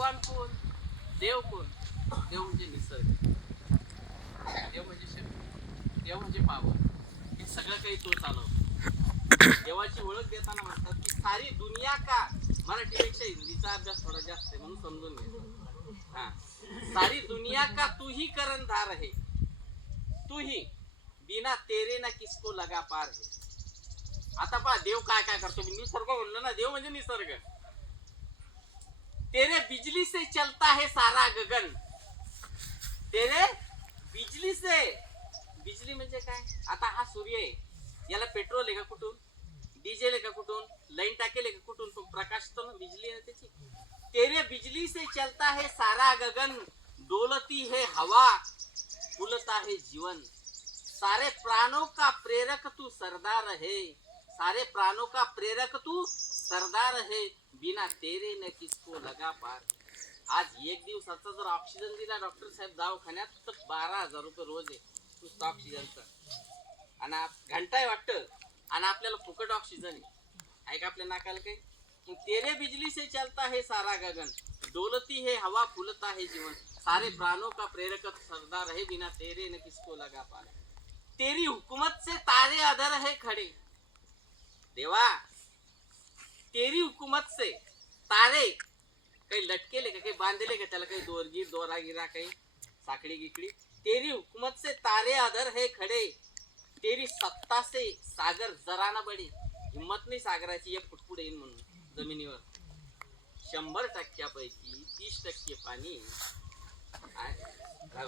भगवान कोण? देव कोण? देव म्हणजे निसर्ग, देव म्हणजे शक्ती, देव म्हणजे पावर, हे सगळं काही तो चालवतो. देवाची ओळख देताना म्हणतात की सारी दुनिया का, मराठीपेक्षा हिंदीचा अभ्यास थोडा जास्त आहे म्हणून समजून घ्यायचं. हा, सारी दुनिया का तू ही करनधार है, तू ही, बिना तेरे ना किसको लगा पार है. आता पहा देव काय काय करतो. मी निसर्ग म्हणलं ना, देव म्हणजे निसर्ग. तेरे बिजली से चलता है सारा गगन, तेरे बिजली से, बिजली म्हणजे काय? आता हा सूर्य आहे, याला पेट्रोल आहे का कुठून? डिझेल आहे का कुठून? लाईन टाकेल का कुठून? तो प्रकाश तो ना, बिजली आहे त्याची. तेरे बिजली से चलता है सारा गगन, डोलती है हवा, फूलता है जीवन, सारे प्राणों का प्रेरक तू सरदार है, सारे प्राणों का प्रेरक तू सरदार है, बिना तेरे न किसको लगा पार. आज एक दिवसाचा जर ऑक्सिजन दिला डॉक्टर साहेब दवाखान्यात तर 12,000 रुपये रोज आहे नुसतं ऑक्सिजनचा. आणि घंटा आहे वाटतं, आणि आपल्याला फुकट ऑक्सिजन आहे का आपल्या नाकाला काही? तेरे बिजली से चलता है सारा गगन, डोलती है हवा, फूलता है जीवन, सारे प्राणों का प्रेरक सरदार है, बिना तेरे न किसको लगा पार. तेरी हुकूमत से तारे अधर है खड़े, देवा तेरी हुकूमत से तारे काही लटकेले का, काही बांधले का, त्याला काही दोरा गिरा काही साखड़ी गिकड़ी. तेरी हुकूमत से तारे अधर है खड़े, तेरी सत्ता से सागर जरा ना बडे. हिम्मत नाही सागराची एक फुट पुढे येईन म्हणून जमिनीवर. 100% 30% पाणी,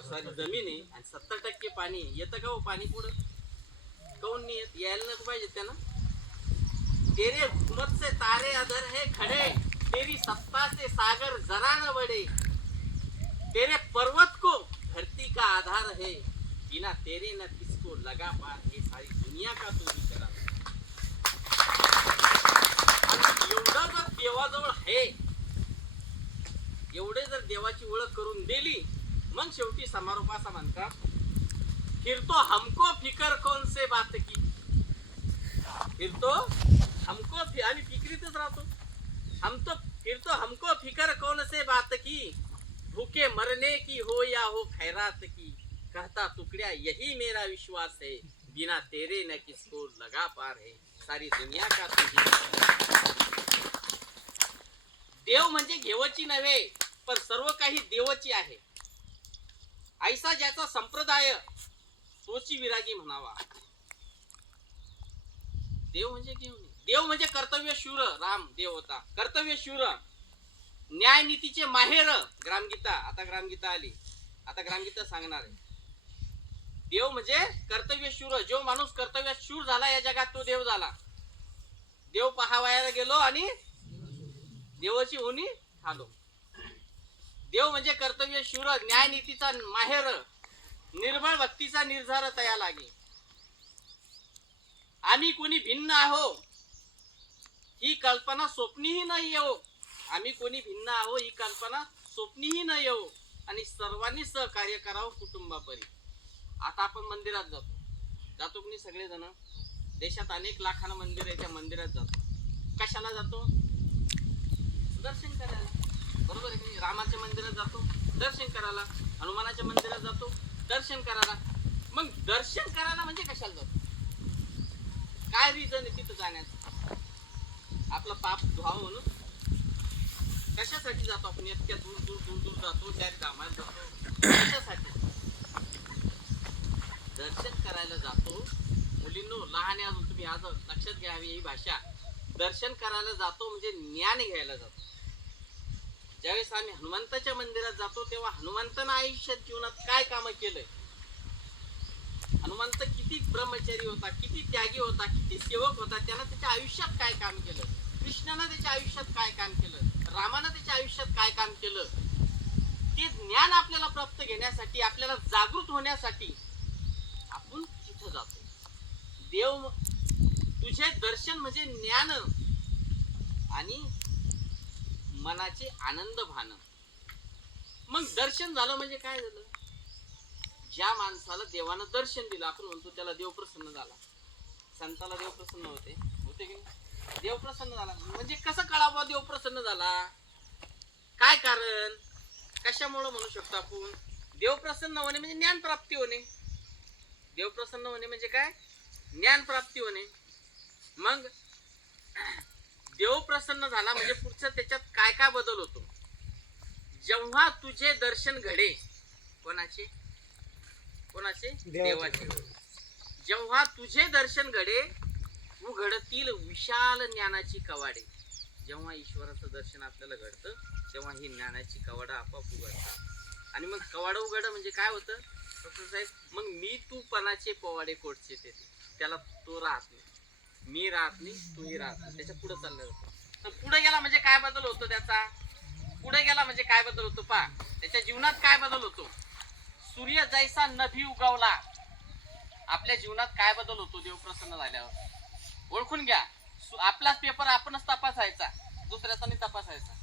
सॉरी जमीन आहे, आणि 70% पाणी. येतं का हो पाणी पुढं? काऊन नाही येत? यायला नको पाहिजे त्यानं? तेरे हुकूमत से तारे अधर है खड़े, तेरी सत्ता से सागर जरा न बड़े, तेरे पर्वत को धरती का आधार है, बिना तेरे न किसको लगा पार है, सारी दुनिया का तू ही करा. एवढं जर देवाजवळ आहे, एवढे जर देवाची ओळख करून दिली, मग शेवटी समारोप असा म्हणतात, फिर तो हमको फिकर कौन से बात की, फिर तो हमको, आम्ही फिक्रीतच राहतो. फिर तो हमको फिकर कौन से बात की, भूखे मरने की हो या हो खैरात की, कहता टुकड्या यही मेरा विश्वास है, बिना तेरे न किसको लगा पार है, सारी दुनिया का तुझी. देव म्हणजे घेवची नव्हे, पण सर्व काही देवची आहे. ऐसा ज्याचा संप्रदाय तोची विरागी म्हणावा. देव म्हणजे घेऊन, देव म्हणजे कर्तव्य शूर. राम देव होता कर्तव्य शूर, न्याय नीतीचे माहेर. ग्रामगीता, आता ग्रामगीता आली, आता ग्रामगीता सांगणार आहे. देव म्हणजे कर्तव्य शूर. जो माणूस कर्तव्य शूर झाला या जगात तो देव झाला. देव पहावायला गेलो आणि देवाची उनी खालो. देव म्हणजे कर्तव्य शूर, न्याय नीतीचा माहेर, निर्मळ भक्तीचा निर्धार तया लागे. आम्ही कोणी भिन्न आहो ही कल्पना स्वप्नीही न येऊ, आम्ही कोणी भिन्न आहो ही कल्पना स्वप्नीही न येऊ, आणि सर्वांनी सहकार्य करावं कुटुंबापरी. आता आपण मंदिरात जातो की नाही सगळेजण? देशात अनेक लाखांना मंदिर आहे, त्या मंदिरात जातो. कशाला जातो? दर्शन करायला. बरोबर आहे की? रामाच्या मंदिरात जातो दर्शन करायला, हनुमानाच्या मंदिरात जातो दर्शन करायला. मग दर्शन करायला म्हणजे कशाला जातो? काय रिझन आहे तिथं जाण्याचं? आपलं पाप धुवावं म्हणून. कशासाठी जातो आपण? इतक्या दूर दूर दूर दूर जातो, त्या कामाला जातो, कशासाठी? दर्शन करायला जातो. मुलींनो, लहान आहे अजून, तुम्ही आज लक्षात घ्यावी ही भाषा. दर्शन करायला जातो म्हणजे ज्ञान घ्यायला जातो. ज्यावेळेस आम्ही हनुमंताच्या मंदिरात जातो तेव्हा हनुमंतानं आयुष्यात जीवनात काय काम केलंय, हनुमंत किती ब्रह्मचारी होता, किती त्यागी होता, किती सेवक होता, त्यानं त्याच्या आयुष्यात काय काम केलं, कृष्णानं त्याच्या आयुष्यात काय काम केलं, रामानं त्याच्या आयुष्यात काय काम केलं, ते ज्ञान आपल्याला प्राप्त घेण्यासाठी, आपल्याला जागृत होण्यासाठी आपण तिथं जातो. देव तुझे दर्शन म्हणजे ज्ञान आणि मनाचे आनंद भान. मग दर्शन झालं म्हणजे काय झालं? ज्या माणसाला देवानं दर्शन दिलं, आपण म्हणतो त्याला देव प्रसन्न झाला. संताला देव प्रसन्न होते की नाही? देव प्रसन्न झाला म्हणजे कसं कळावं देव प्रसन्न झाला? काय कारण, कशामुळे म्हणू शकतो आपण? देव प्रसन्न होणे म्हणजे ज्ञान प्राप्ती होणे. देव प्रसन्न होणे म्हणजे काय? ज्ञान प्राप्ती होणे. मग देव प्रसन्न झाला म्हणजे पुढचं त्याच्यात काय काय बदल होतो? जेव्हा तुझे दर्शन घडे, कोणाचे? कोणाचे? देवाचे. जेव्हा तुझे दर्शन घडे, उघडतील विशाल ज्ञानाची कवाडे. जेव्हा ईश्वराचं दर्शन आपल्याला घडतं तेव्हा ही ज्ञानाची कवाडं आपोआप उघडतात. आणि मग कवाडं उघड म्हणजे काय होतं डॉक्टर साहेब? मग मी तू पणाचे पोवाडे कोटचे ते, त्याला तो राहत नाही, मी राहत नाही, तूही राहत नाही, त्याच्या पुढे चाललं जातं. तर पुढे गेला म्हणजे काय बदल होतो त्याचा? पुढे गेला म्हणजे काय बदल होतो पहा, त्याच्या जीवनात काय बदल होतो? सूर्य जैसा नभी उगवला, आपल्या जीवनात काय बदल होतो देव प्रसन्न झाल्यावर? ओळखून घ्या. आपलाच पेपर आपणच तपासायचा, दुसऱ्याचा नाही तपासायचा.